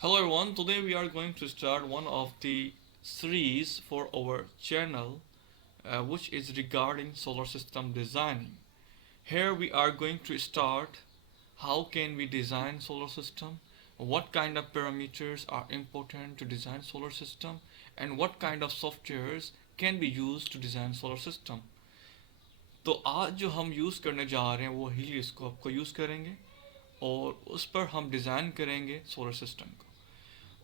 Hello everyone, today we are going to start one of the series for our channel which is regarding solar system designing. Here we are going to start how can we design solar system, what kind of parameters are important to design solar system and what kind of softwares can be used to design solar system. तो आज जो हम use करने जा रहे हैं वो हीलियोस्कोप को यूज़ करेंगे और उस पर हम डिज़ाइन करेंगे सोलर सिस्टम को।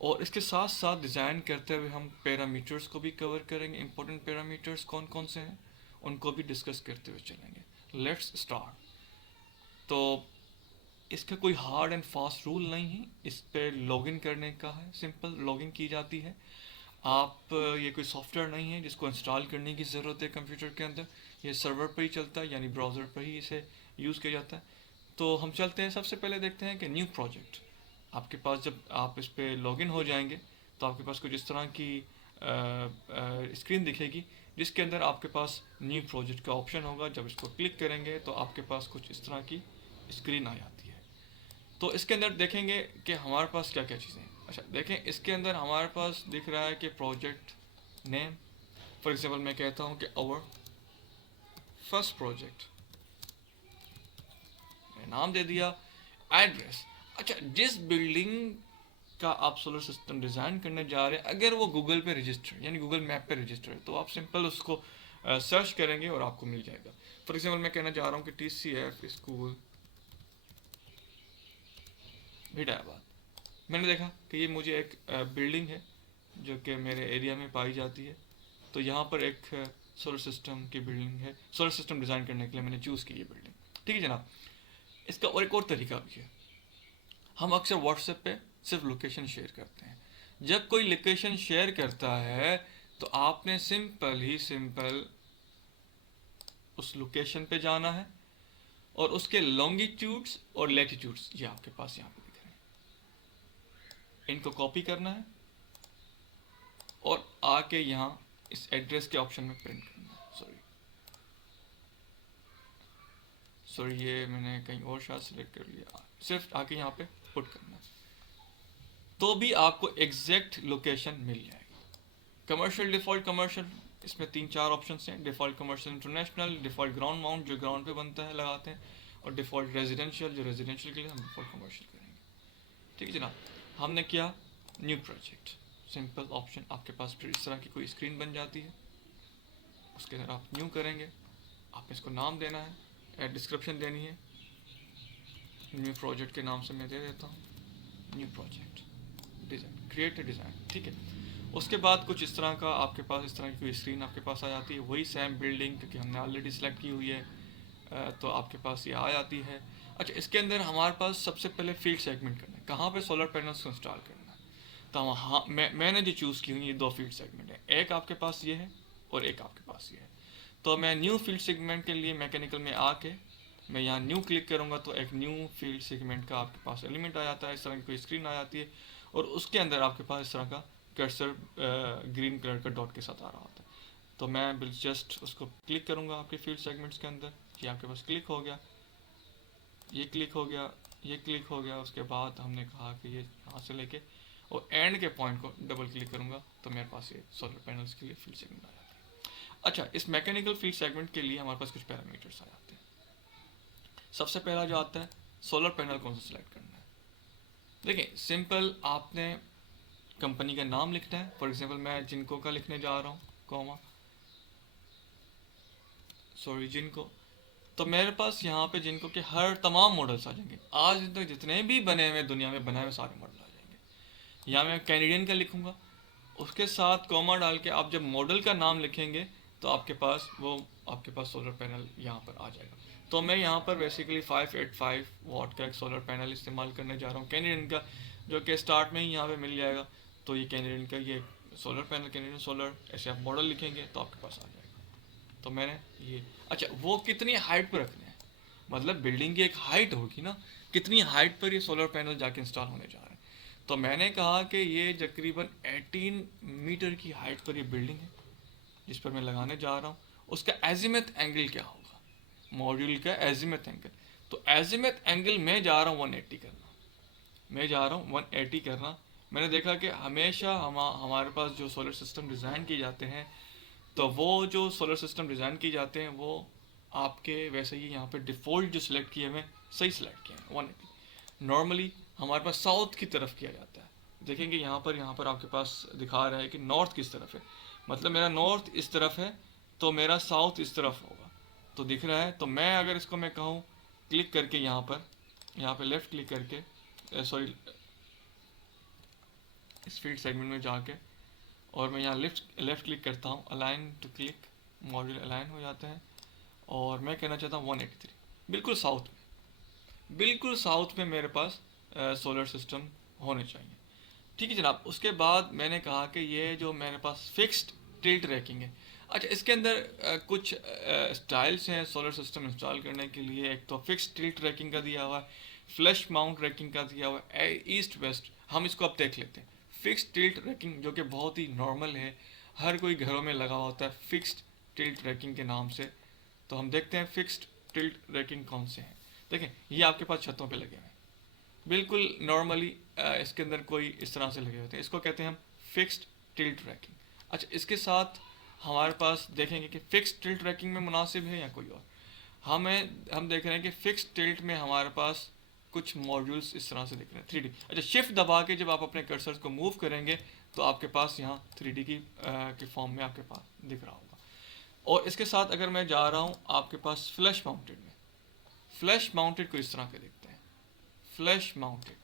और इसके साथ साथ डिज़ाइन करते हुए हम पैरामीटर्स को भी कवर करेंगे। इंपॉर्टेंट पैरामीटर्स कौन कौन से हैं उनको भी डिस्कस करते हुए चलेंगे। Let's start. तो इसका कोई हार्ड एंड फास्ट रूल नहीं है, इस पर लॉगिन करने का है, सिंपल लॉगिन की जाती है। आप ये कोई सॉफ्टवेयर नहीं है जिसको इंस्टॉल करने की ज़रूरत है कंप्यूटर के अंदर, ये सर्वर पर ही चलता है, यानी ब्राउज़र पर ही इसे यूज़ किया जाता है। तो हम चलते हैं, सबसे पहले देखते हैं कि न्यू प्रोजेक्ट। आपके पास जब आप इस पर लॉगिन हो जाएंगे तो आपके पास कुछ इस तरह की स्क्रीन दिखेगी जिसके अंदर आपके पास न्यू प्रोजेक्ट का ऑप्शन होगा। जब इसको क्लिक करेंगे तो आपके पास कुछ इस तरह की स्क्रीन आ जाती है। तो इसके अंदर देखेंगे कि हमारे पास क्या क्या चीज़ें हैं। अच्छा देखें, इसके अंदर हमारे पास दिख रहा है कि प्रोजेक्ट नेम, फॉर एग्जांपल मैं कहता हूँ कि आवर फर्स्ट प्रोजेक्ट, नाम दे दिया। एड्रेस, अच्छा जिस बिल्डिंग का आप सोलर सिस्टम डिज़ाइन करने जा रहे हैं अगर वो गूगल पे रजिस्टर यानी गूगल मैप पे रजिस्टर है तो आप सिंपल उसको सर्च करेंगे और आपको मिल जाएगा। फॉर एग्जांपल मैं कहना चाह रहा हूँ कि TCF स्कूल भिटाबाद। मैंने देखा कि ये मुझे एक बिल्डिंग है जो कि मेरे एरिया में पाई जाती है। तो यहाँ पर एक सोलर सिस्टम की बिल्डिंग है, सोलर सिस्टम डिज़ाइन करने के लिए मैंने चूज़ की ये बिल्डिंग। ठीक है जनाब। इसका और एक और तरीका भी है, हम अक्सर व्हाट्सएप पे सिर्फ लोकेशन शेयर करते हैं। जब कोई लोकेशन शेयर करता है तो आपने सिंपल उस लोकेशन पे जाना है और उसके लॉन्गिट्यूड्स और लैटिट्यूड्स ये आपके पास यहाँ पे दिख रहे हैं, इनको कॉपी करना है और आके यहाँ इस एड्रेस के ऑप्शन में प्रिंट करना है। सॉरी ये मैंने कहीं और शायद सिलेक्ट कर लिया, सिर्फ आके यहाँ पे पुट करना है तो भी आपको एग्जैक्ट लोकेशन मिल जाएगी। कमर्शियल, डिफ़ॉल्ट कमर्शियल, इसमें 3-4 ऑप्शन हैं। Default commercial international, default ground mount जो ग्राउंड पे बनता है लगाते हैं, और डिफ़ॉल्ट रेजिडेंशियल जो रेजिडेंशियल के लिए हम डिफ़ॉल्ट कमर्शियल करेंगे। ठीक है जनाब। हमने किया न्यू प्रोजेक्ट, सिंपल ऑप्शन आपके पास फिर इस तरह की कोई स्क्रीन बन जाती है। उसके अंदर आप न्यू करेंगे, आप इसको नाम देना है, डिस्क्रिप्शन देनी है। न्यू प्रोजेक्ट के नाम से मैं दे देता हूँ new project design, create design. ठीक है। उसके बाद कुछ इस तरह का आपके पास इस तरह की कोई स्क्रीन आपके पास आ जाती है, वही सेम बिल्डिंग क्योंकि हमने ऑलरेडी सेलेक्ट की हुई है तो आपके पास ये आ जाती है। अच्छा इसके अंदर हमारे पास सबसे पहले फील्ड सेगमेंट करना है, कहाँ पे सोलर पैनल्स को इंस्टॉल करना है। तो हम हाँ मैंने जो चूज़ की हुई ये 2 फील्ड सेगमेंट है, एक आपके पास ये है और एक आपके पास ये है। तो मैं न्यू फील्ड सेगमेंट के लिए मैकेनिकल में आके मैं यहाँ न्यू क्लिक करूँगा तो एक न्यू फील्ड सेगमेंट का आपके पास एलिमेंट आ जाता है, इस तरह की कोई स्क्रीन आ जाती है और उसके अंदर आपके पास इस तरह का कर्सर ग्रीन कलर का डॉट के साथ आ रहा होता है। तो मैं जस्ट उसको क्लिक करूँगा आपके फील्ड सेगमेंट्स के अंदर, ये आपके पास क्लिक हो गया, ये क्लिक हो गया, ये क्लिक हो गया। उसके बाद हमने कहा कि ये यहाँ से लेके और एंड के पॉइंट को डबल क्लिक करूँगा तो मेरे पास ये सोलर पैनल्स के लिए फील्ड सेगमेंट आ जाती है। अच्छा इस मैकेनिकल फील्ड सेगमेंट के लिए हमारे पास कुछ पैरामीटर्स आ जाते हैं। सबसे पहला जो आता है सोलर पैनल कौन सा सिलेक्ट करना है। देखिए सिंपल आपने कंपनी का नाम लिखना है। फॉर एग्जांपल मैं जिनको का लिखने जा रहा हूँ कॉमा, सॉरी जिनको। तो मेरे पास यहाँ पे जिनको के हर तमाम मॉडल्स आ जाएंगे, आज तक जितने भी बने हुए दुनिया में बनाए हुए सारे मॉडल आ जाएंगे। यहाँ मैं कैनेडियन का लिखूँगा, उसके साथ कॉमा डाल के आप जब मॉडल का नाम लिखेंगे तो आपके पास वो आपके पास सोलर पैनल यहाँ पर आ जाएगा। तो मैं यहाँ पर बेसिकली 585 वाट का एक सोलर पैनल इस्तेमाल करने जा रहा हूँ कैनेडियन का, जो कि स्टार्ट में ही यहाँ पे मिल जाएगा। तो ये कैनेडियन का ये सोलर पैनल, कैनेडियन सोलर, ऐसे आप मॉडल लिखेंगे तो आपके पास आ जाएगा। तो मैंने ये, अच्छा वो कितनी हाइट पर रखने हैं, मतलब बिल्डिंग की एक हाइट होगी ना, कितनी हाइट पर ये सोलर पैनल जाके इंस्टॉल होने जा रहे हैं। तो मैंने कहा कि ये तकरीबन 18 मीटर की हाइट पर ये बिल्डिंग है जिस पर मैं लगाने जा रहा हूँ। उसका एजिमथ एंगल क्या होगा, मॉड्यूल का एजिमथ एंगल। तो एजिमथ एंगल मैं जा रहा हूँ 180 करना, मैं जा रहा हूँ 180 करना। मैंने देखा कि हमेशा हमारे पास जो सोलर सिस्टम डिज़ाइन किए जाते हैं, तो वो जो सोलर सिस्टम डिज़ाइन किए जाते हैं वो आपके वैसे ही यहाँ पे डिफ़ॉल्ट जो सिलेक्ट किए हुए हैं सही सिलेक्ट किए हैं 180। नॉर्मली हमारे पास साउथ की तरफ किया जाता है। देखेंगे यहाँ पर आपके पास दिखा रहा है कि नॉर्थ किस तरफ है, मतलब मेरा नॉर्थ इस तरफ है तो मेरा साउथ इस तरफ होगा, तो दिख रहा है। तो मैं अगर इसको मैं कहूँ क्लिक करके यहाँ पे लेफ़्ट क्लिक करके सॉरी इस फील्ड सेगमेंट में जाके और मैं यहाँ लेफ्ट क्लिक करता हूँ, align to click, module align हो जाता है और मैं कहना चाहता हूँ 183, बिल्कुल साउथ में मेरे पास सोलर सिस्टम होने चाहिए। ठीक है जनाब। उसके बाद मैंने कहा कि ये जो मेरे पास फिक्स्ड टिल्ट रैकिंग है, अच्छा इसके अंदर कुछ स्टाइल्स हैं सोलर सिस्टम इंस्टॉल करने के लिए। एक तो फिक्स्ड टिल्ट रैकिंग का दिया हुआ है, फ्लैश माउंट रैकिंग का दिया हुआ है, ईस्ट वेस्ट। हम इसको अब देख लेते हैं। फिक्स्ड टिल्ट रैकिंग जो कि बहुत ही नॉर्मल है, हर कोई घरों में लगा होता है फिक्स्ड टिल्ट रैकिंग के नाम से। तो हम देखते हैं फिक्स्ड टिल्ट रैकिंग कौन से हैं। देखें ये आपके पास छतों पे लगे हुए हैं, बिल्कुल नॉर्मली इसके अंदर कोई इस तरह से लगे होते हैं, इसको कहते हैं हम फिक्स्ड टिल्ट रैकिंग। अच्छा इसके साथ हमारे पास देखेंगे कि फिक्स्ड टिल्ट रैकिंग में मुनासिब है या कोई और। हम देख रहे हैं कि फिक्स्ड टिल्ट में हमारे पास कुछ मॉड्यूल्स इस तरह से दिख रहे हैं 3D। अच्छा शिफ्ट दबा के जब आप अपने कर्सर को मूव करेंगे तो आपके पास यहाँ 3D की फॉर्म में आपके पास दिख रहा होगा। और इसके साथ अगर मैं जा रहा हूँ आपके पास फ्लैश माउंटेड में, फ्लैश माउंटेड को इस तरह के दिखते हैं, फ्लैश माउंटेड।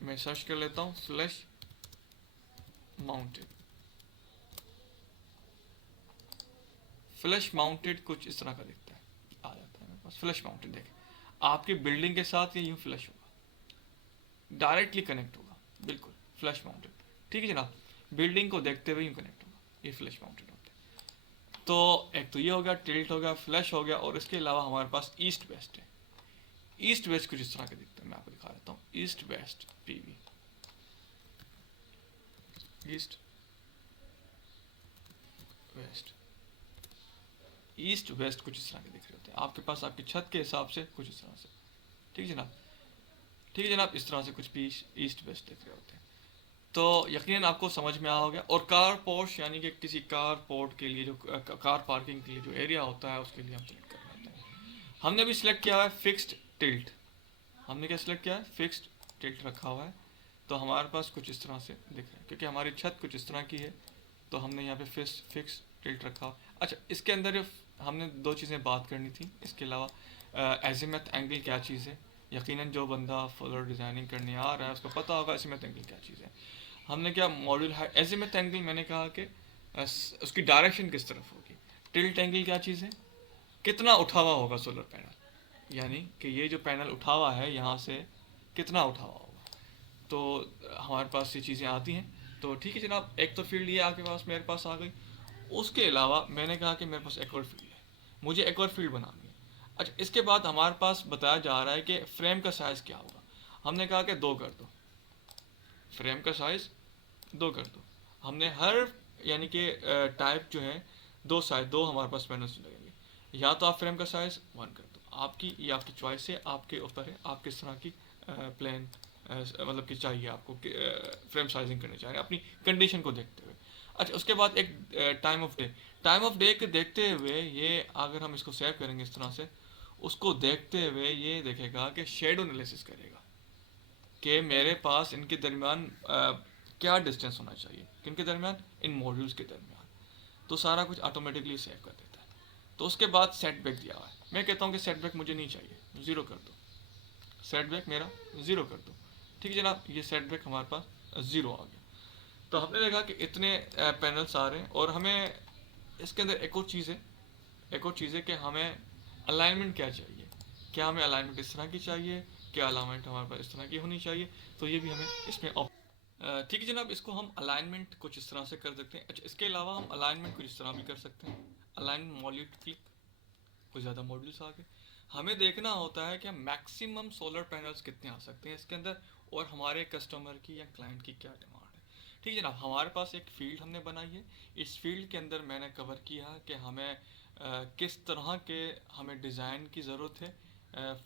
मैं सर्च कर लेता हूँ फ्लैश माउंटेड। फ्लैश माउंटेड कुछ इस तरह का दिखता है, आ जाता है मेरे पास फ्लैश माउंटेड। देखें आपकी बिल्डिंग के साथ ये यूँ फ्लैश होगा, डायरेक्टली कनेक्ट होगा, बिल्कुल फ्लैश माउंटेड। ठीक है जनाब, बिल्डिंग को देखते हुए यूँ कनेक्ट होगा, ये फ्लैश माउंटेड होते हैं। तो एक तो ये हो गया, टिल्ट हो गया, फ्लैश हो गया। और इसके अलावा हमारे पास ईस्ट वेस्ट है। ईस्ट वेस्ट कुछ इस तरह के दिखते हैं, मैं आपको दिखा देता हूँ। East west PV, east west, east west कुछ इस तरह के दिख रहे होते हैं आपके पास, आपकी छत के हिसाब से कुछ इस तरह से। ठीक है जनाब, ठीक है जनाब, इस तरह से कुछ पीस ईस्ट वेस्ट दिख रहे होते हैं। तो यकीनन आपको समझ में आ हो गया। और कार पोर्श यानी कि किसी कार पोर्ट के लिए जो कार पार्किंग के लिए जो एरिया होता है उसके लिए हम सिलेक्ट कर लेते हैं। हमने भी सिलेक्ट किया हुआ है फिक्स्ड टिल्ट। हमने क्या सिलेक्ट किया है, फिक्स्ड टिल्ट रखा हुआ है। तो हमारे पास कुछ इस तरह से दिख रहा है क्योंकि हमारी छत कुछ इस तरह की है, तो हमने यहाँ पे फिक्स टिल्ट रखा। अच्छा इसके अंदर हमने दो चीज़ें बात करनी थी इसके अलावा, एजिमथ एंगल क्या चीज़ है। यकीनन जो बंदा सोलर डिज़ाइनिंग करने आ रहा है उसको पता होगा एजिमथ एंगल क्या चीज़ है। हमने क्या मॉड्यूल है एजिमथ एंगल, मैंने कहा कि उसकी डायरेक्शन किस तरफ होगी। टिल्ट एंगल क्या चीज़ है, कितना उठा हुआ होगा सोलर पैनल, यानी कि ये जो पैनल उठा हुआ है यहाँ से कितना उठा हुआ होगा। तो हमारे पास ये चीज़ें आती हैं। तो ठीक है जनाब, एक तो फील्ड ये आपके पास मेरे पास आ गई। उसके अलावा मैंने कहा कि मेरे पास एक और फील्ड है, मुझे एक और फील्ड बनानी है। अच्छा इसके बाद हमारे पास बताया जा रहा है कि फ्रेम का साइज़ क्या होगा। हमने कहा कि 2 कर दो, फ्रेम का साइज़ 2 कर दो। हमने हर यानी कि टाइप जो है दो हमारे पास पैनल्स लगेंगे। या तो आप फ्रेम का साइज़ 1 कर दो, आपकी ये आपकी चॉइस है, आपके ऊपर है, आप किस तरह की प्लान मतलब कि चाहिए आपको फ्रेम साइजिंग करनी चाहिए अपनी कंडीशन को देखते हुए। अच्छा उसके बाद एक टाइम ऑफ डे के देखते हुए, ये अगर हम इसको सेव करेंगे इस तरह से, उसको देखते हुए ये देखेगा कि शेडो एनालिसिस करेगा कि मेरे पास इनके दरमियान क्या डिस्टेंस होना चाहिए, किनके दरमियान, इन मॉड्यूल्स के दरमियान। तो सारा कुछ ऑटोमेटिकली सेव कर देता है। तो उसके बाद सेटबैक दिया हुआ है, मैं कहता हूँ कि सेटबैक मुझे नहीं चाहिए, 0 कर दो, सेटबैक मेरा 0 कर दो। ठीक है जनाब, ये सेटबैक हमारे पास 0 आ गया। तो हमने देखा कि इतने पैनल्स आ रहे हैं। और हमें इसके अंदर एक और चीज़ है, कि हमें अलाइनमेंट क्या चाहिए। क्या हमें अलाइनमेंट इस तरह की चाहिए, क्या अलाइनमेंट हमारे पास इस तरह की होनी चाहिए। तो ये भी हमें इसमें ठीक है जनाब, इसको हम अलाइनमेंट कुछ इस तरह से कर सकते हैं। अच्छा इसके अलावा हम अलाइनमेंट कुछ इस तरह भी कर सकते हैं, अलाइन मॉड्यूल क्लिक, कुछ ज़्यादा मॉड्यूल्स आ गए। हमें देखना होता है कि हम मैक्सिमम सोलर पैनल्स कितने आ सकते हैं इसके अंदर, और हमारे कस्टमर की या क्लाइंट की क्या डिमांड है। ठीक है जनाब, हमारे पास एक फ़ील्ड हमने बनाई है। इस फील्ड के अंदर मैंने कवर किया कि हमें किस तरह के हमें डिज़ाइन की ज़रूरत है,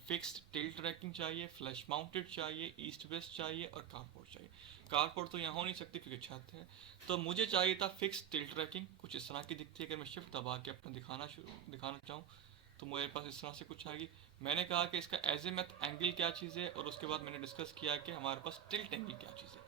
फिक्स्ड टिल्ट ट्रैकिंग चाहिए, फ्लैश माउंटेड चाहिए, ईस्ट वेस्ट चाहिए और कारपोर्ट चाहिए। कारपोर्ट तो यहाँ हो नहीं सकती क्योंकि छत है, तो मुझे चाहिए था फिक्स्ड टिल्ट ट्रैकिंग। कुछ इस तरह की दिखती है, अगर मैं शिफ्ट दबा के अपना दिखाना चाहूँ तो मेरे पास इस तरह से कुछ आएगी। मैंने कहा कि इसका एजीमुथ एंगल क्या चीज़ है, और उसके बाद मैंने डिस्कस किया कि हमारे पास टिल्ट एंगल क्या चीज़ है।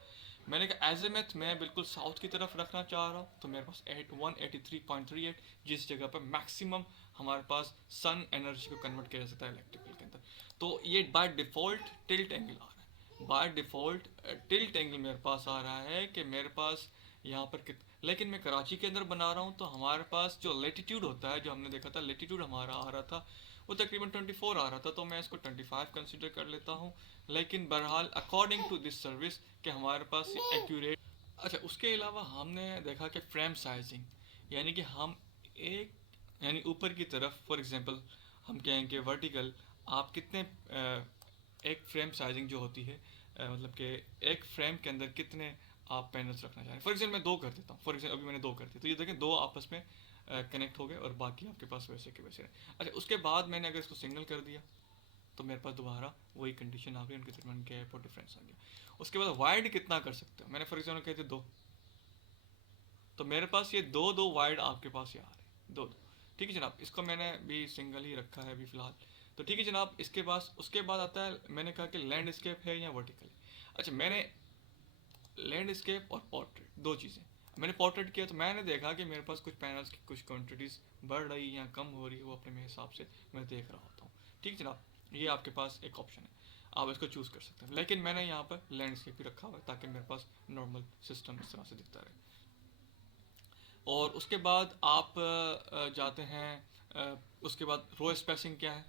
मैंने कहा एजीमुथ मैं बिल्कुल साउथ की तरफ रखना चाह रहा हूँ, तो मेरे पास 183.38 जिस जगह पर मैक्सिमम हमारे पास सन एनर्जी को कन्वर्ट किया जा सकता है इलेक्ट्रिकल के अंदर, तो ये बाय डिफ़ॉल्ट टिल्ट एंगल आ रहा है। बाय डिफ़ॉल्ट टिल्ट एंगल मेरे पास आ रहा है कि मेरे पास यहाँ पर लेकिन मैं कराची के अंदर बना रहा हूँ, तो हमारे पास जो लेटीट्यूड होता है, जो हमने देखा था लेटीट्यूड हमारा आ रहा था वो तकरीबन 24 आ रहा था, तो मैं इसको 25 कंसिडर कर लेता हूँ। लेकिन बहरहाल अकॉर्डिंग टू दिस सर्विस कि हमारे पास एक्यूरेट। अच्छा, उसके अलावा हमने देखा कि फ्रेम साइजिंग, यानी कि हम एक यानी ऊपर की तरफ फॉर एग्जांपल हम कहेंगे वर्टिकल, आप कितने एक फ्रेम साइजिंग जो होती है मतलब कि एक फ्रेम के अंदर कितने आप पैनल्स रखना चाह रहे हैं। फॉर एग्जाम्पल मैं दो कर देता हूँ, फॉर एग्जाम्पल अभी मैंने दो कर दिए, तो ये देखें दो आपस में कनेक्ट हो गए और बाकी आपके पास वैसे के वैसे रहे। अच्छा, उसके बाद मैंने अगर इसको सिंगल कर दिया तो मेरे पास दोबारा वही कंडीशन आ गई, उनके दरमियान गैप और डिफरेंस आ गया। उसके बाद वाइड कितना कर सकते हो, मैंने फॉर एग्जाम्पल कहते दो, तो मेरे पास ये दो दो वाइड आपके पास ये आ रहे हैं, दो दो। ठीक है जनाब, इसको मैंने भी सिंगल ही रखा है अभी फ़िलहाल। तो ठीक है जनाब, इसके पास उसके बाद आता है, मैंने कहा कि लैंडस्केप है या वर्टिकल है। अच्छा, मैंने लैंडस्केप और पोर्ट्रेट दो चीज़ें, मैंने पोर्ट्रेट किया तो मैंने देखा कि मेरे पास कुछ पैनल्स की कुछ क्वान्टिटीज़ बढ़ रही या कम हो रही है, वो अपने मेरे हिसाब से मैं देख रहा होता हूँ। ठीक है जनाब, ये आपके पास एक ऑप्शन है, आप इसको चूज़ कर सकते हैं, लेकिन मैंने यहाँ पर लैंडस्केप ही रखा हुआ है ताकि मेरे पास नॉर्मल सिस्टम इस तरह से दिखता रहे। और उसके बाद आप जाते हैं, उसके बाद रो स्पेसिंग क्या है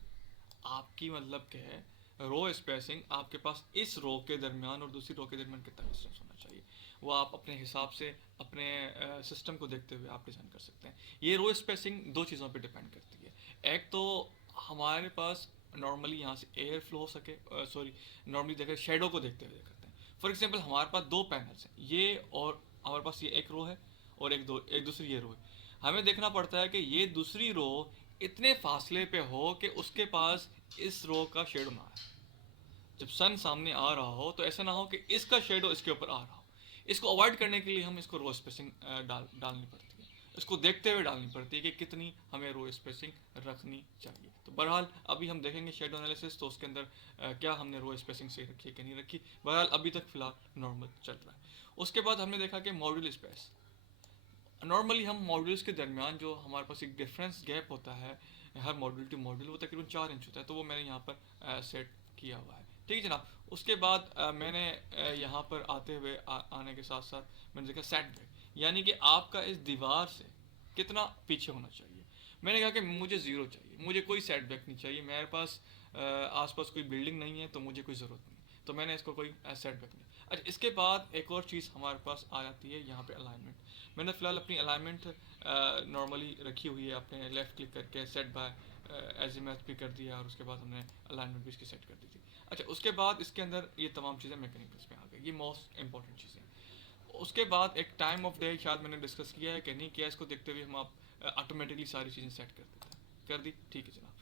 आपकी, मतलब क्या है रो स्पेसिंग, आपके पास इस रो के दरमियान और दूसरी रो के दरमियान कितना डिस्टेंस होना चाहिए, वो आप अपने हिसाब से अपने सिस्टम को देखते हुए आप डिज़ाइन कर सकते हैं। ये रो स्पेसिंग दो चीज़ों पे डिपेंड करती है। एक तो हमारे पास नॉर्मली यहाँ से एयर फ्लो हो सके, सॉरी नॉर्मली देखें शेडो को देखते हुए करते हैं। फॉर एग्जांपल हमारे पास दो पैनल्स हैं, ये और हमारे पास ये एक रो है और एक दूसरी ये रो है। हमें देखना पड़ता है कि ये दूसरी रो इतने फासले पे हो कि उसके पास इस रो का शेडो ना आए। जब सन सामने आ रहा हो तो ऐसा ना हो कि इसका शेडो इसके ऊपर आ रहा हो। इसको अवॉइड करने के लिए हम इसको रो स्पेसिंग डालनी पड़ती है, इसको देखते हुए डालनी पड़ती है कि कितनी हमें रो स्पेसिंग रखनी चाहिए। तो बहरहाल अभी हम देखेंगे शेडो एनालिसिस, तो उसके अंदर क्या हमने रो स्पेसिंग सही रखी है कि नहीं रखी। बहरहाल अभी तक फ़िलहाल नॉर्मल चल रहा है। उसके बाद हमने देखा कि मॉड्यूल स्पेस, नॉर्मली हम मॉड्यूल्स के दरमियान जो हमारे पास एक डिफरेंस गैप होता है हर मॉड्यूल टू मॉड्यूल, वो तकरीबन 4 इंच होता है, तो वो मैंने यहाँ पर सेट किया हुआ है। ठीक है जनाब, उसके बाद मैंने यहाँ पर आते हुए आने के साथ साथ मैंने देखा सेट बैक, यानी कि आपका इस दीवार से कितना पीछे होना चाहिए। मैंने कहा कि मुझे ज़ीरो चाहिए, मुझे कोई सेट बैक नहीं चाहिए, मेरे पास आसपास कोई बिल्डिंग नहीं है तो मुझे कोई ज़रूरत नहीं, तो मैंने इसको कोई सेट बैक नहीं। अच्छा, इसके बाद एक और चीज़ हमारे पास आ जाती है यहाँ पे अलाइनमेंट। मैंने फ़िलहाल अपनी अलाइनमेंट नॉर्मली रखी हुई है, अपने लेफ़्ट क्लिक करके सेट बाय एजीमुथ भी कर दिया और उसके बाद हमने अलाइनमेंट भी इसकी सेट कर दी थी। अच्छा, उसके बाद इसके अंदर ये तमाम चीज़ें मैकेनिकल्स में आ गई, ये मोस्ट इंपॉर्टेंट चीज़ें। उसके बाद एक टाइम ऑफ डे शायद मैंने डिस्कस किया है कि नहीं किया, इसको देखते हुए हम आप ऑटोमेटिकली सारी चीज़ें सेट कर देते हैं, कर दी। ठीक है जनाब,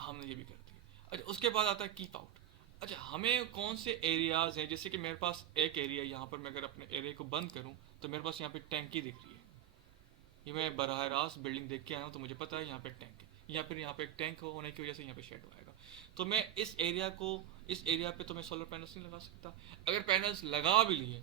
हमने ये भी कर दी। अच्छा, उसके बाद आता है कीप आउट। अच्छा, हमें कौन से एरियाज़ हैं, जैसे कि मेरे पास एक एरिया यहाँ पर मैं अगर अपने एरिया को बंद करूँ तो मेरे पास यहाँ पे टैंकी दिख रही है, ये मैं बराह रास्त बिल्डिंग देख के आया हूँ तो मुझे पता है यहाँ पे एक टैंक है, या फिर यहाँ पे एक टैंक होने की वजह से यहाँ पे शेड आएगा। तो मैं इस एरिया पे तो मैं सोलर पैनल्स नहीं लगा सकता। अगर पैनल्स लगा भी लिए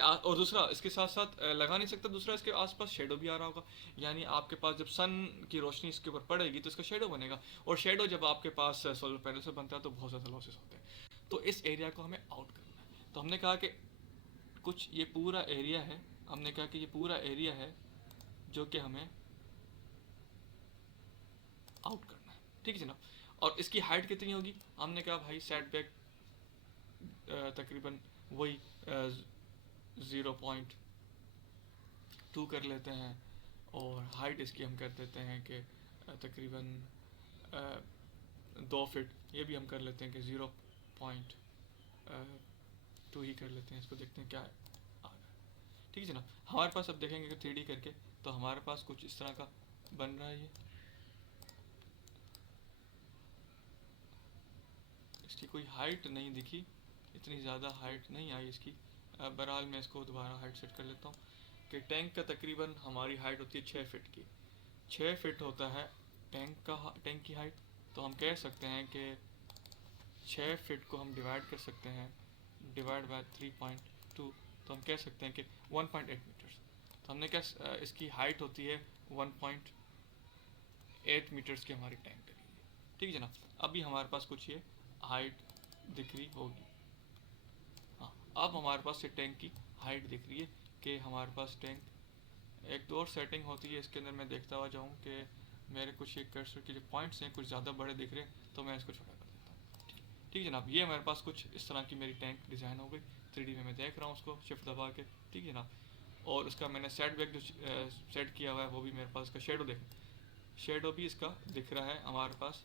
और दूसरा इसके साथ साथ लगा नहीं सकता, दूसरा इसके आसपास शेडो भी आ रहा होगा, यानी आपके पास जब सन की रोशनी इसके ऊपर पड़ेगी तो इसका शेडो बनेगा, और शेडो जब आपके पास सोलर पैनल से बनता है तो बहुत ज़्यादा लॉसेस होते हैं। तो इस एरिया को हमें आउट करना है, तो हमने कहा कि कुछ ये पूरा एरिया है, हमने कहा कि ये पूरा एरिया है जो कि हमें आउट करना है। ठीक है जनाब, और इसकी हाइट कितनी होगी, हमने कहा भाई सेट बैक तकरीबन वही 0.2 कर लेते हैं, और हाइट इसकी हम कर देते हैं कि तकरीबन 2 फीट, ये भी हम कर लेते हैं कि 0.2 ही कर लेते हैं, इसको देखते हैं क्या आ रहा है। ठीक है जनाब, हमारे पास अब देखेंगे कि 3D करके तो हमारे पास कुछ इस तरह का बन रहा है। इसकी कोई हाइट नहीं दिखी, इतनी ज़्यादा हाइट नहीं आई इसकी। बहरहाल मैं इसको दोबारा हाइट सेट कर लेता हूँ कि टैंक का तकरीबन हमारी हाइट होती है 6 फीट की। 6 फीट होता है टैंक की हाइट। तो हम कह सकते हैं कि 6 फीट को हम डिवाइड कर सकते हैं, डिवाइड बाय 3.2, तो हम कह सकते हैं कि 1.8 मीटर्स। तो हमने क्या इसकी हाइट होती है 1.8 मीटर्स की हमारी टैंक के लिए। ठीक है जनाब, अभी हमारे पास कुछ ये हाइट दिख रही होगी। हाँ, अब हमारे पास ये टैंक की हाइट दिख रही है कि हमारे पास टैंक, एक तो और सेटिंग होती है इसके अंदर, मैं देखता हुआ जाऊँ कि मेरे कुछ ये कर्सर के जो पॉइंट्स हैं कुछ ज़्यादा बड़े दिख रहे हैं, तो मैं इसको छोटा कर देता हूँ। ठीक है जनाब, ये मेरे पास कुछ इस तरह की मेरी टैंक डिज़ाइन हो गई 3D में। मैं देख रहा हूँ उसको शिफ्ट दबा के। ठीक है जनाब, और उसका मैंने सेट बैक जो सेट किया हुआ है वो भी मेरे पास, इसका शेडो देखें, शेडो भी इसका दिख रहा है हमारे पास,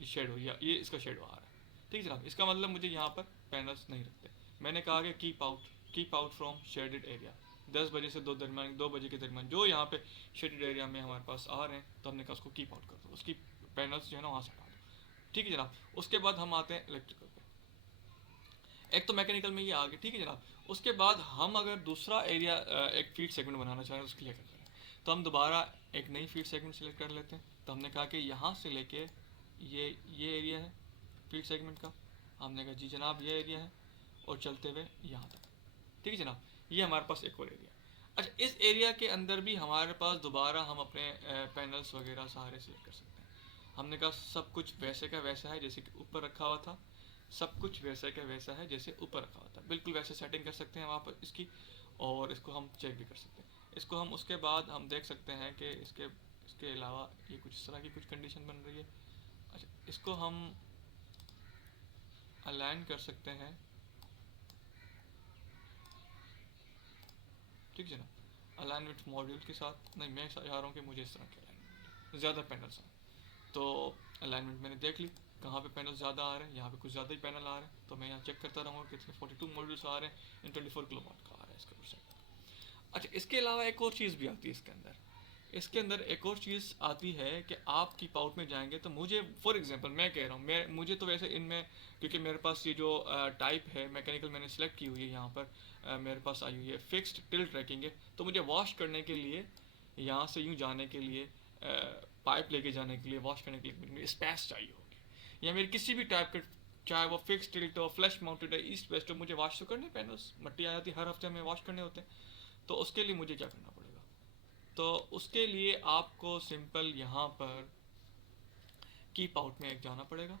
ये शेडो या ये इसका शेडो आ रहा है। ठीक है जनाब, इसका मतलब मुझे यहाँ पर पैनल्स नहीं रखते। मैंने कहा कि keep out from shaded area. 10 बजे से 2 बजे के दरमियान जो यहाँ पे शेडेड एरिया में हमारे पास आ रहे हैं, तो हमने कहा उसको कीप आउट कर दो, उसकी पैनल्स जो है ना वहाँ से हटा दो। ठीक है जनाब, उसके बाद हम आते हैं इलेक्ट्रिकल पे। एक तो मैकेनिकल में ये आ गया। ठीक है जनाब, उसके बाद हम अगर दूसरा एरिया एक फीड सेगमेंट बनाना चाहें उसके लिए क्या करें, तो हम दोबारा एक नई फीड सेगमेंट सेलेक्ट कर लेते हैं। तो हमने कहा कि यहाँ से लेके ये एरिया है फीड सेगमेंट का, हमने कहा जी जनाब ये एरिया है, और चलते हुए यहाँ तक। ठीक है जनाब, ये हमारे पास एक और एरिया। अच्छा, इस एरिया के अंदर भी हमारे पास दोबारा हम अपने पैनल्स वगैरह सारे सेलेक्ट कर सकते हैं। हमने कहा सब कुछ वैसे का वैसा है जैसे कि ऊपर रखा हुआ था, सब कुछ वैसे का वैसा है जैसे ऊपर रखा हुआ था, बिल्कुल वैसे सेटिंग कर सकते हैं वहाँ पर इसकी, और इसको हम चेक भी कर सकते हैं। इसको हम उसके बाद हम देख सकते हैं कि इसके अलावा ये कुछ इस तरह की कुछ कंडीशन बन रही है। अच्छा, इसको हम अलाइन कर सकते हैं। ठीक है ना, अलाइनमेंट मॉड्यूल के साथ नहीं, मैं चाह रहा हूँ कि मुझे इस तरह के अलाइनमेंट ज़्यादा पैनल्स आए। तो अलाइनमेंट मैंने देख ली कहाँ पे पैनल ज़्यादा आ रहे हैं, यहाँ पे कुछ ज़्यादा ही पैनल आ रहे हैं, तो मैं यहाँ चेक करता रहूँगा कि इसमें 42 मॉड्यूल्स आ रहे हैं, इन 24 किलोवाट का आ रहा है इसका परसेंट। अच्छा, इसके अलावा एक और चीज़ भी आती है इसके अंदर। इसके अंदर एक और चीज़ आती है कि आप कीप आउट में जाएंगे तो मुझे फॉर एग्जांपल मैं कह रहा हूँ, मुझे तो वैसे इनमें, क्योंकि मेरे पास ये जो टाइप है मैकेनिकल मैंने सेलेक्ट की हुई है, यहाँ पर मेरे पास आई हुई है फिक्स्ड टिल्ट ट्रैकिंग है, तो मुझे वॉश करने के लिए यहाँ से यूँ जाने के लिए पाइप लेके जाने के लिए वॉश करने के लिए मेरे स्पेस चाहिए होगी, या मेरी किसी भी टाइप के, चाहे वो फिक्स टिल्ट हो, फ्लैश माउंटेड है, ईस्ट वेस्ट हो, मुझे वॉश तो करने पैनल्स, मट्टी आ जाती है हर हफ्ते में वॉश करने होते हैं। तो उसके लिए मुझे क्या करना पड़ेगा, तो उसके लिए आपको सिंपल यहाँ पर कीप आउट में एक जाना पड़ेगा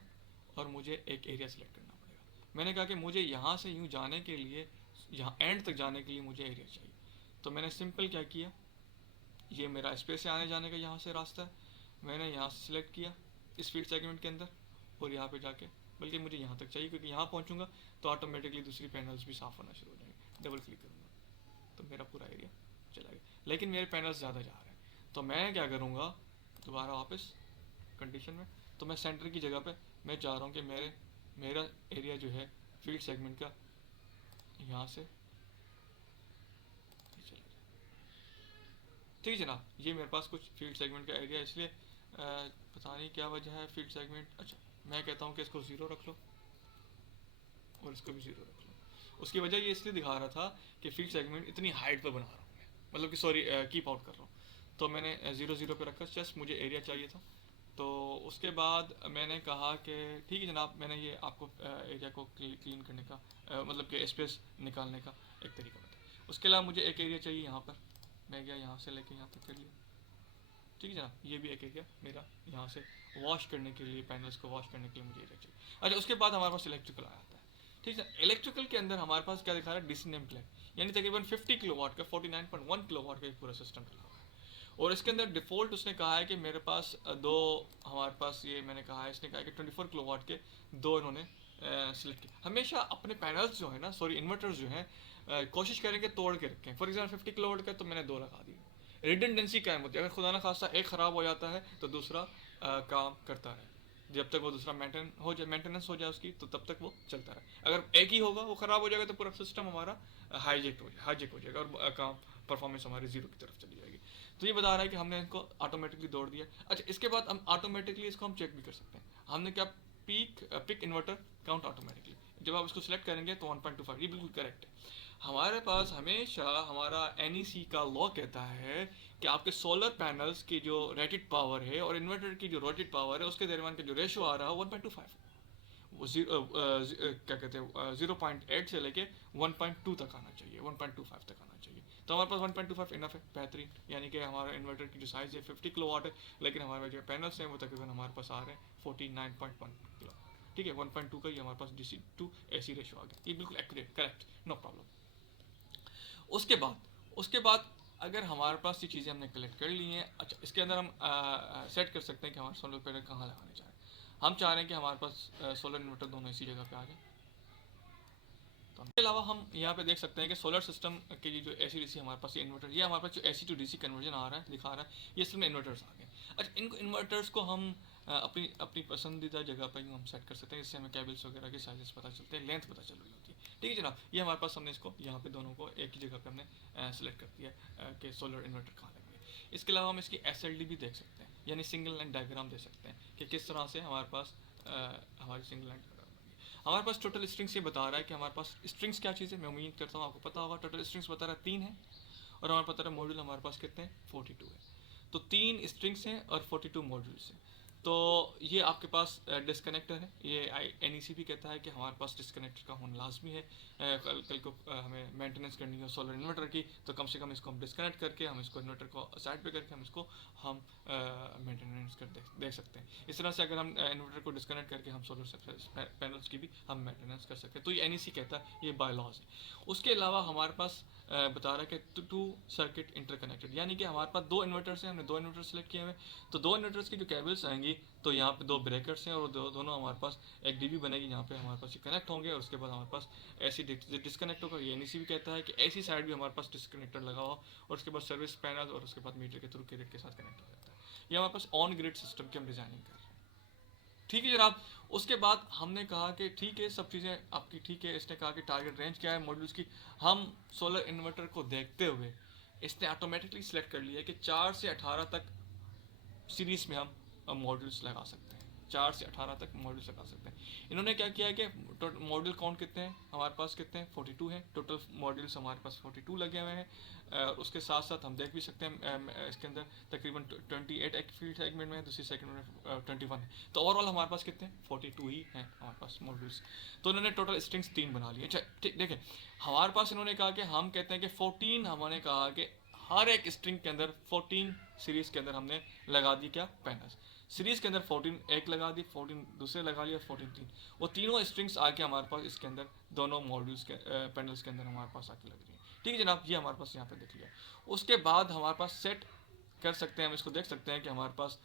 और मुझे एक एरिया सेलेक्ट करना पड़ेगा। मैंने कहा कि मुझे यहाँ से यूँ जाने के लिए, यहाँ एंड तक जाने के लिए मुझे एरिया चाहिए। तो मैंने सिंपल क्या किया, ये मेरा स्पेस से आने जाने का यहाँ से रास्ता है, मैंने यहाँ से सिलेक्ट किया इस फीड सेगमेंट के अंदर, और यहाँ पे जाके, बल्कि मुझे यहाँ तक चाहिए क्योंकि यहाँ पहुँचूंगा तो ऑटोमेटिकली दूसरी पैनल्स भी साफ़ होना शुरू हो जाएंगे। डबल क्लिक करूँगा तो मेरा पूरा एरिया चला गया, लेकिन मेरे पैनल्स ज़्यादा जा रहे हैं। तो मैं क्या करूँगा, दोबारा वापस कंडीशन में, तो मैं सेंटर की जगह पे मैं चाह रहा हूँ कि मेरा एरिया जो है फील्ड सेगमेंट का यहाँ से चला जाए। ठीक है जनाब, ये मेरे पास कुछ फील्ड सेगमेंट का एरिया, इसलिए पता नहीं क्या वजह है फील्ड सेगमेंट। अच्छा, मैं कहता हूँ कि इसको 0 रख लो और इसको भी 0 रख लो। उसकी वजह ये इसलिए दिखा रहा था कि फील्ड सेगमेंट इतनी हाइट पर बना रहा हूँ मैं, मतलब कि सॉरी कीप आउट कर रहा हूँ, तो मैंने 0 पे रखा, जस्ट मुझे एरिया चाहिए था। तो उसके बाद मैंने कहा कि ठीक है जनाब, मैंने ये आपको एरिया को क्लीन करने का मतलब कि स्पेस निकालने का एक तरीका बताया। उसके अलावा मुझे एक एरिया चाहिए यहाँ पर, मैं गया यहाँ से लेके यहाँ तक कर लिया। ठीक है जनाब, ये भी एक एरिया मेरा यहाँ से वॉश करने के लिए, पैनल्स को वॉश करने के लिए मुझे एरिया चाहिए। अच्छा, उसके बाद हमारे पास इलेक्ट्रिकल आ जाता है। ठीक है, इलेक्ट्रिकल के अंदर हमारे पास क्या दिखा रहा है, डीसी नेम प्लेट, यानी तकरीबन 50 किलोवाट का 49.1 किलोवाट का एक पूरा सिस्टम चला हुआ है। और इसके अंदर डिफ़ॉल्ट उसने कहा है कि मेरे पास दो, हमारे पास ये मैंने कहा है, इसने कहा है कि 24 किलोवाट के दो इन्होंने सिलेक्ट किया। हमेशा अपने पैनल्स जो है ना, सॉरी इन्वर्टर्स जो हैं, कोशिश करेंगे तोड़ के रखें। फॉर एग्जाम्पल 50 किलोवाट का तो मैंने दो लगा दिए, रिडंडेंसी कायम होती है, अगर खुदा ना खास्ता एक ख़राब हो जाता है तो दूसरा काम करता रहे, जब तक वो दूसरा मेंटेनेंस हो जाए उसकी, तो तब तक वो चलता रहे। अगर एक ही होगा वो ख़राब हो जाएगा तो पूरा सिस्टम हमारा हाईजेक हो जाएगा और काम परफॉर्मेंस हमारी 0 की तरफ चली जाएगी। तो ये बता रहा है कि हमने इनको ऑटोमेटिकली दौड़ दिया। अच्छा, इसके बाद हम ऑटोमेटिकली इसको हम चेक भी कर सकते हैं। हमने क्या पिक इन्वर्टर काउंट ऑटोमेटिकली। जब आप इसको सिलेक्ट करेंगे तो 1.25, ये बिल्कुल करेक्ट है। हमारे पास हमेशा हमारा NEC का लॉ कहता है कि आपके सोलर पैनल्स की जो रेटेड पावर है और इन्वर्टर की जो रेटेड पावर है उसके दरमियान का जो रेशो आ रहा है 1.25, वो क्या कहते हैं 0.8 से लेके 1.2 तक आना चाहिए, 1.25 तक आना चाहिए। तो हमारे पास 1.25 इनफ है, बेहतरीन। यानी कि हमारा इन्वर्टर की जो साइज़ है 50 किलोवाट है, लेकिन हमारे जो पैनल्स हैं वो तकरीबन हमारे पास आ रहे हैं 49.1 किलो। ठीक है, 1.2 का ही हमारे पास DC टू AC रेशो आ गया, ये बिल्कुल एक्यूरेट, करेक्ट, नो प्रॉब्लम। उसके बाद अगर हमारे पास ये चीज़ें हमने कलेक्ट कर ली हैं, अच्छा इसके अंदर हम सेट कर सकते हैं कि हमारे सोलर पैनल कहाँ लगाने चाह रहे हैं। हम चाह रहे हैं कि हमारे पास सोलर इन्वर्टर दोनों इसी जगह पे आ जाए। तो इसके अलावा हम यहाँ पे देख सकते हैं कि सोलर सिस्टम की जो AC DC हमारे पास ये इन्वर्टर, ये हमारे पास जो AC टू DC कन्वर्जन आ रहा है, दिखा रहा है, ये सिर्फ इन्वर्टर्स आ गए। अच्छा, इन इन्वर्टर्स को हम अपनी अपनी पसंदीदा जगह पर ही हम सेट कर सकते हैं, इससे हमें केबल्स वगैरह के साइजेस पता चलते हैं, लेंथ पता चल रही होती है। ठीक है जनाब, ये हमारे पास हमने इसको यहाँ पे दोनों को एक ही जगह पे हमने सेलेक्ट कर दिया कि सोलर इन्वर्टर कहाँ लगेंगे। इसके अलावा हम इसकी SLD भी देख सकते हैं, यानी सिंगल लाइन डायग्राम दे सकते हैं कि किस तरह से हमारे पास हमारी सिंगल लाइन हमारे पास टोटल स्ट्रिंग्स ये बता रहा है कि हमारे पास स्ट्रिंग्स क्या चीज़ है। मैं उम्मीद करता हूँ आपको पता होगा। टोटल स्ट्रिंग्स बता रहा है 3 है, और हमारे पता रहा मॉड्यूल हमारे पास कितने हैं 42 है। तो 3 स्ट्रिंग्स हैं और 42 मॉड्यूल्स हैं। तो ये आपके पास डिस्कनेक्टर है, ये NEC भी कहता है कि हमारे पास डिस्कनेक्टर का होना लाजमी है। कल को हमें मेंटेनेंस करनी हो सोलर इन्वर्टर की, तो कम से कम इसको हम डिस्कनेक्ट करके हम इसको इन्वर्टर को साइड पे करके हम इसको हम मेंटेनेंस कर देख सकते हैं। इस तरह से अगर हम इन्वर्टर को डिस्कनेक्ट करके हम सोलर पैनल्स की भी हम मेंटेनेंस कर सकते हैं। तो ये NEC कहता है, ये बाय लॉज है। उसके अलावा हमारे पास बता रहा है कि 2 सर्किट इंटरकनेक्टेड, यानी कि हमारे पास 2 इन्वर्टर्स हैं, हमने 2 इन्वर्टर सेलेक्ट किए हुए। तो 2 इन्वर्टर्स की जो केबल्स आएंगी, तो यहाँ पे 2 ब्रेकर्स हैं और दोनों हमारे पास एक DB बनेगी, यहाँ पे हमारे पास ये कनेक्ट होंगे। और उसके बाद हमारे पास ऐसी डिस्कनेक्ट होगा। ये NEC भी कहता है कि ऐसी साइड भी हमारे पास डिस्कनेक्टर लगा हो, और उसके बाद सर्विस पैनल और उसके बाद मीटर के थ्रू ग्रिड के साथ कनेक्ट हो जाता है। ये हमारे पास ऑन ग्रिड सिस्टम की हम डिजाइनिंग कर रहे हैं। ठीक है जनाब, उसके बाद हमने कहा कि ठीक है सब चीज़ें आपकी ठीक है। इसने कहा कि टारगेट रेंज क्या है मॉड्यूल्स की। हम सोलर इन्वर्टर को देखते हुए इसने ऑटोमेटिकली सिलेक्ट कर लिया कि 4 से 18 तक सीरीज में हम मॉड्यूल्स लगा सकते हैं। 4 से 18 तक मॉड्यूल्स लगा सकते हैं। इन्होंने क्या किया है कि मॉड्यूल काउंट कितने हैं हमारे पास, कितने हैं 42 हैं टोटल मॉड्यूल्स हमारे पास 42 लगे हुए हैं। उसके साथ साथ हम देख भी सकते हैं इसके अंदर तकरीबन 28 एक फील्ड सेगमेंट में है, दूसरी सेगमेंट में 21 है। तो ओवरऑल हमारे पास कितने 42 ही हैं हमारे पास मॉड्यूल्स। तो इन्होंने टोटल स्ट्रिंग्स 3 बना लिए। अच्छा ठीक, देखें हमारे पास इन्होंने कहा कि हम कहते हैं कि 14, हमने कहा कि हर एक स्ट्रिंग के अंदर 14 सीरीज के अंदर हमने लगा दी क्या पैनल्स। सीरीज के अंदर 14 एक लगा दी, 14 दूसरे लगा लिया, 14 3। वो तीनों स्ट्रिंग्स आके हमारे पास इसके अंदर दोनों मॉड्यूल्स के पैनल्स के अंदर हमारे पास आके लग रही है। ठीक है जनाब, ये हमारे पास यहाँ पे देख लिया। उसके बाद हमारे पास सेट कर सकते हैं, हम इसको देख सकते हैं कि हमारे पास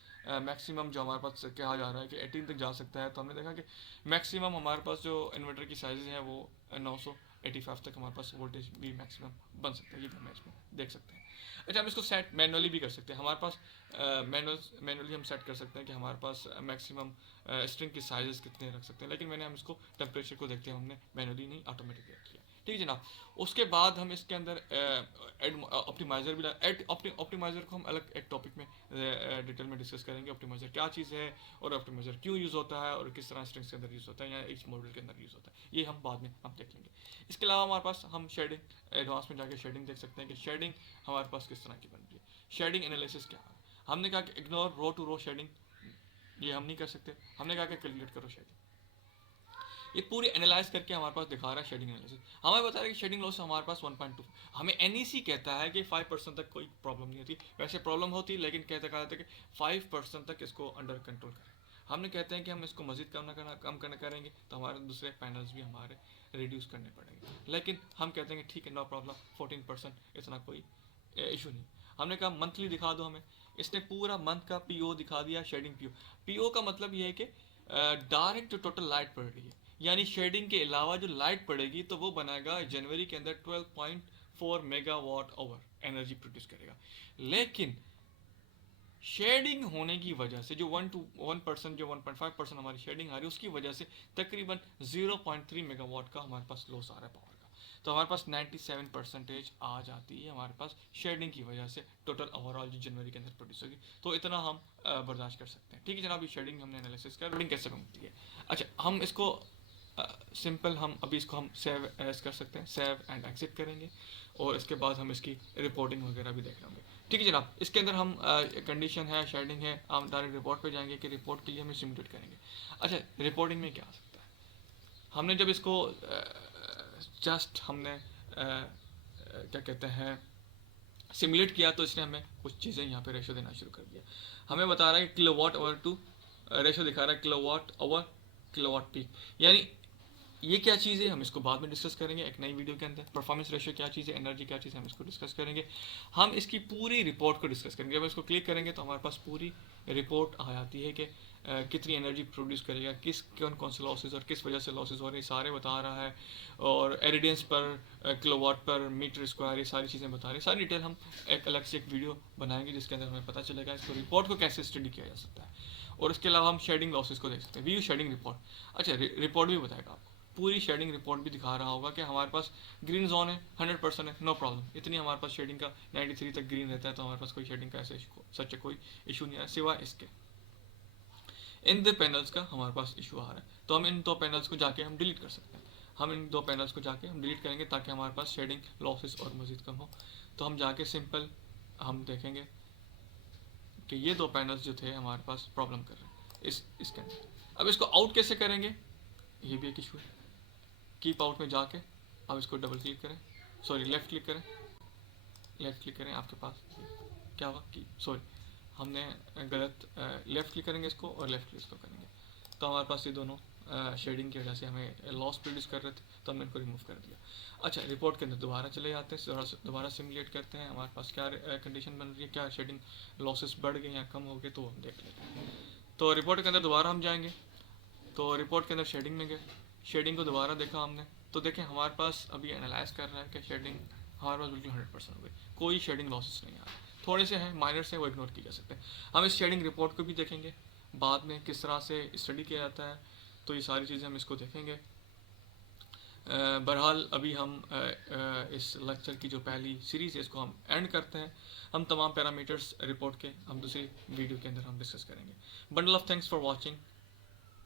मैक्सिमम जो हमारे पास कहा जा रहा है कि 18 तक जा सकता है। तो हमने देखा कि मैक्सिमम हमारे पास जो इन्वर्टर की साइजेज हैं वो 985 तक हमारे पास वोल्टेज भी मैक्सिमम बन सकता है, ये भी हम इसमें देख सकते हैं। अच्छा, हम इसको सेट मैनुअली भी कर सकते हैं। हमारे पास मैनुअली हम सेट कर सकते हैं कि हमारे पास मैक्सिमम स्ट्रिंग की साइजेस कितने रख सकते हैं, लेकिन मैंने हम इसको टेम्परेचर को देखते हैं हमने मैनुअली नहीं ऑटोमेटिकली रख लिया। ठीक है जनाब, उसके बाद हम इसके अंदर ऑप्टिमाइज़र भी ऑप्टिमाइज़र को हम अलग एक टॉपिक में डिटेल में डिस्कस करेंगे। ऑप्टिमाइज़र क्या चीज़ है और ऑप्टिमाइज़र क्यों यूज़ होता है और किस तरह स्ट्रिंग्स के अंदर यूज़ होता है या इस मॉडल के अंदर यूज़ होता है, ये हम बाद में हम देख लेंगे। इसके अलावा हमारे पास हम शेडिंग एडवांस में जाके शेडिंग देख सकते हैं कि शेडिंग हमारे पास किस तरह की बन रही है। शेडिंग एनालिसिस क्या है, हमने कहा कि ignore row to row shading, ये हम नहीं कर सकते। हमने कहा कि कैलकुलेट करो शेडिंग, ये पूरी एनालाइज करके हमारे पास दिखा रहा है शेडिंग एनालिसिस। हमें बता रहा है कि शेडिंग लॉस हमारे पास 1.2, हमें NEC कहता है कि 5% तक कोई प्रॉब्लम नहीं होती। वैसे प्रॉब्लम होती है, लेकिन कहते कहा जाता है कि 5% तक इसको अंडर कंट्रोल करें। हमने कहते हैं कि हम इसको मजीद कम करना करेंगे तो हमारे दूसरे पैनल्स भी हमारे रिड्यूस करने पड़ेंगे, लेकिन हम कहते हैं कि ठीक है नो प्रॉब्लम 14%, इतना कोई इशू नहीं। हमने कहा मंथली दिखा दो हमें, इसने पूरा मंथ का PO दिखा दिया। शेडिंग PO का मतलब ये है कि डायरेक्ट जो टोटल लाइट पड़ रही है, यानी शेडिंग के अलावा जो लाइट पड़ेगी तो वो बनाएगा जनवरी के अंदर 12.4 मेगावाट आवर एनर्जी प्रोड्यूस करेगा। लेकिन शेडिंग होने की वजह से जो 1% जो 1.5% हमारी शेडिंग आ रही है उसकी वजह से तकरीबन 0.3 मेगावाट का हमारे पास लॉस आ रहा है पावर का। तो हमारे पास 97% आ जाती है हमारे पास शेडिंग की वजह से टोटल ओवरऑल जो जनवरी के अंदर प्रोड्यूस होगी। तो इतना हम बर्दाश्त कर सकते हैं। ठीक है जनाब, ये शेडिंग हमने एनालिसिस कर, शेडिंग कैसे बनती है। अच्छा, हम इसको सिंपल हम अभी इसको हम सेव एज कर सकते हैं, सेव एंड एग्जिट करेंगे और इसके बाद हम इसकी रिपोर्टिंग वगैरह भी देख लेंगे। ठीक है जनाब, इसके अंदर हम कंडीशन है, शेडिंग है, हम डायरेक्ट रिपोर्ट पे जाएंगे कि रिपोर्ट के लिए हम सिमुलेट करेंगे। अच्छा, रिपोर्टिंग में क्या आ सकता है, हमने जब इसको जस्ट हमने क्या कहते हैं सिमुलेट किया तो इसने हमें कुछ चीज़ें यहाँ पे रेशो देना शुरू कर दिया। हमें बता रहा है किलोवाट आवर टू रेशो दिखा रहा है किलोवाट आवर किलोवाट पीक, यानी ये क्या चीज़ है हम इसको बाद में डिस्कस करेंगे एक नई वीडियो के अंदर। परफॉर्मेंस रेशियो क्या चीज़ है, एनर्जी क्या चीज़ है, हम इसको डिस्कस करेंगे। हम इसकी पूरी रिपोर्ट को डिस्कस करेंगे। जब इसको क्लिक करेंगे तो हमारे पास पूरी रिपोर्ट आ जाती है कि कितनी एनर्जी प्रोड्यूस करेगा, किस कौन से लॉसेस और किस वजह से लॉसेस हो रहे हैं, सारे बता रहा है। और एरिडियंस पर किलोवाट पर मीटर स्क्वायर, ये सारी चीज़ें बता रही है। सारी डिटेल हम एक अलग से एक वीडियो बनाएंगे जिसके अंदर हमें पता चलेगा इसको रिपोर्ट को कैसे स्टडी किया जा सकता है। और इसके अलावा हम शेडिंग लॉसेस को देख सकते हैं, व्यू शेडिंग रिपोर्ट। अच्छा, रिपोर्ट भी बताएगा आपको, पूरी शेडिंग रिपोर्ट भी दिखा रहा होगा कि हमारे पास ग्रीन जोन है 100% है, नो प्रॉब्लम, इतनी हमारे पास शेडिंग का 93 तक ग्रीन रहता है, तो हमारे पास कोई शेडिंग का ऐसे सच कोई इशू नहीं है सिवाय इसके इन दो पैनल्स का हमारे पास इशू आ रहा है। तो हम इन दो पैनल्स को जाके हम डिलीट कर सकते हैं। हम इन दो पैनल्स को जाके हम डिलीट करेंगे ताकि हमारे पास शेडिंग लॉसेस और मजीद कम हो। तो हम जाके सिंपल हम देखेंगे कि ये दो पैनल्स जो थे हमारे पास प्रॉब्लम कर रहे हैं इसके अंदर। अब इसको आउट कैसे करेंगे, ये भी एक इशू है। कीप आउट में जाके अब इसको डबल क्लिक करें, सॉरी लेफ्ट क्लिक करें, लेफ्ट क्लिक करें, आपके पास क्या होगा कि सॉरी हमने गलत लेफ्ट क्लिक करेंगे इसको और लेफ्ट क्लिक इसको करेंगे। तो हमारे पास ये दोनों शेडिंग की वजह से हमें लॉस प्रोड्यूस कर रहे थे, तो हमने इनको रिमूव कर दिया। अच्छा, रिपोर्ट के अंदर दोबारा चले जाते हैं, दोबारा सिमुलेट करते हैं हमारे पास क्या कंडीशन बन रही है, क्या शेडिंग लॉसेस बढ़ गए या कम हो गए, तो हम देख लेते हैं। तो रिपोर्ट के अंदर दोबारा हम जाएंगे, तो रिपोर्ट के अंदर शेडिंग में गए, शेडिंग को दोबारा देखा हमने, तो देखें हमारे पास अभी एनालाइज कर रहा है कि शेडिंग हमारे पास बिल्कुल 100% हो गई, कोई शेडिंग लॉसेस नहीं आ रहा। थोड़े से हैं माइनर से, वो इग्नोर किए जा सकते हैं। हम इस शेडिंग रिपोर्ट को भी देखेंगे बाद में किस तरह से स्टडी किया जाता है, तो ये सारी चीज़ें हम इसको देखेंगे। बहरहाल अभी हम इस लेक्चर की जो पहली सीरीज़ है इसको हम एंड करते हैं। हम तमाम पैरामीटर्स रिपोर्ट के हम दूसरी वीडियो के अंदर हम डिस्कस करेंगे। Bundle of thanks for watching.